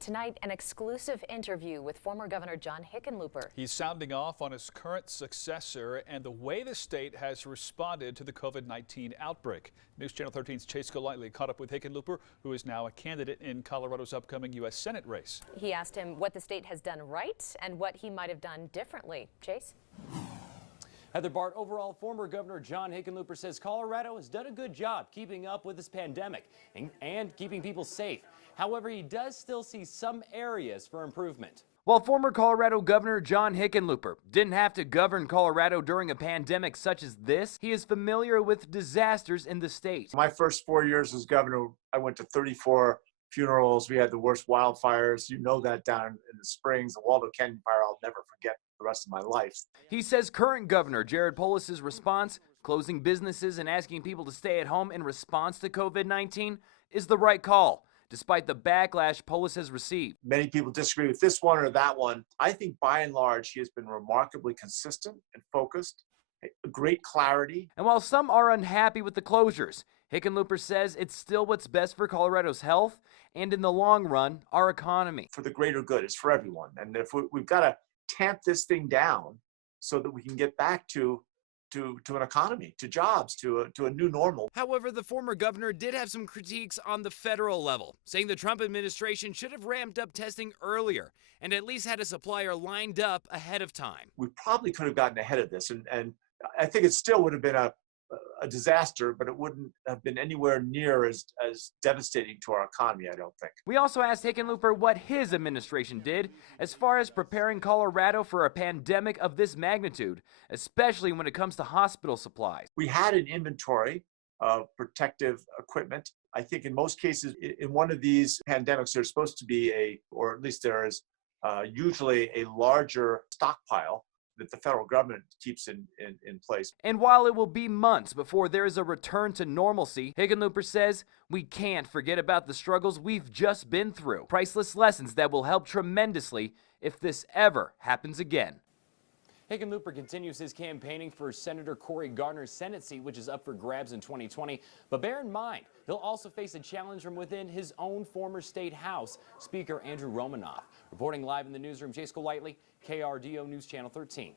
Tonight, an exclusive interview with former Governor John Hickenlooper. He's sounding off on his current successor and the way the state has responded to the COVID-19 outbreak. News Channel 13's Chase Golightly caught up with Hickenlooper, who is now a candidate in Colorado's upcoming U.S. Senate race. He asked him what the state has done right and what he might have done differently. Chase? Heather Bart, overall, former Governor John Hickenlooper says Colorado has done a good job keeping up with this pandemic and keeping people safe. However, he does still see some areas for improvement. While former Colorado Governor John Hickenlooper didn't have to govern Colorado during a pandemic such as this, he is familiar with disasters in the state. My first 4 years as governor, I went to 34 funerals. We had the worst wildfires. You know that down in the Springs, the Waldo Canyon fire, I'll never forget the rest of my life. He says current Governor Jared Polis's response, closing businesses and asking people to stay at home in response to COVID-19, is the right call, despite the backlash Polis has received. Many people disagree with this one or that one. I think by and large, he has been remarkably consistent and focused, great clarity. And while some are unhappy with the closures, Hickenlooper says it's still what's best for Colorado's health and, in the long run, our economy. For the greater good, it's for everyone. And if we've got to tamp this thing down so that we can get back to an economy, to jobs, to a new normal. However, the former governor did have some critiques on the federal level, saying the Trump administration should have ramped up testing earlier and at least had a supplier lined up ahead of time. We probably could have gotten ahead of this, and I think it still would have been a disaster, but it wouldn't have been anywhere near as devastating to our economy, I don't think. We also asked Hickenlooper what his administration did as far as preparing Colorado for a pandemic of this magnitude, especially when it comes to hospital supplies. We had an inventory of protective equipment. I think in most cases, in one of these pandemics, there's supposed to be or at least there is usually a larger stockpile that the federal government keeps in place. And while it will be months before there is a return to normalcy, Hickenlooper says we can't forget about the struggles we've just been through. Priceless lessons that will help tremendously if this ever happens again. Hickenlooper continues his campaigning for Senator Cory Gardner's Senate seat, which is up for grabs in 2020. But bear in mind, he'll also face a challenge from within his own former state house, Speaker Andrew Romanoff. Reporting live in the newsroom, Chase Golightly, KRDO News Channel 13.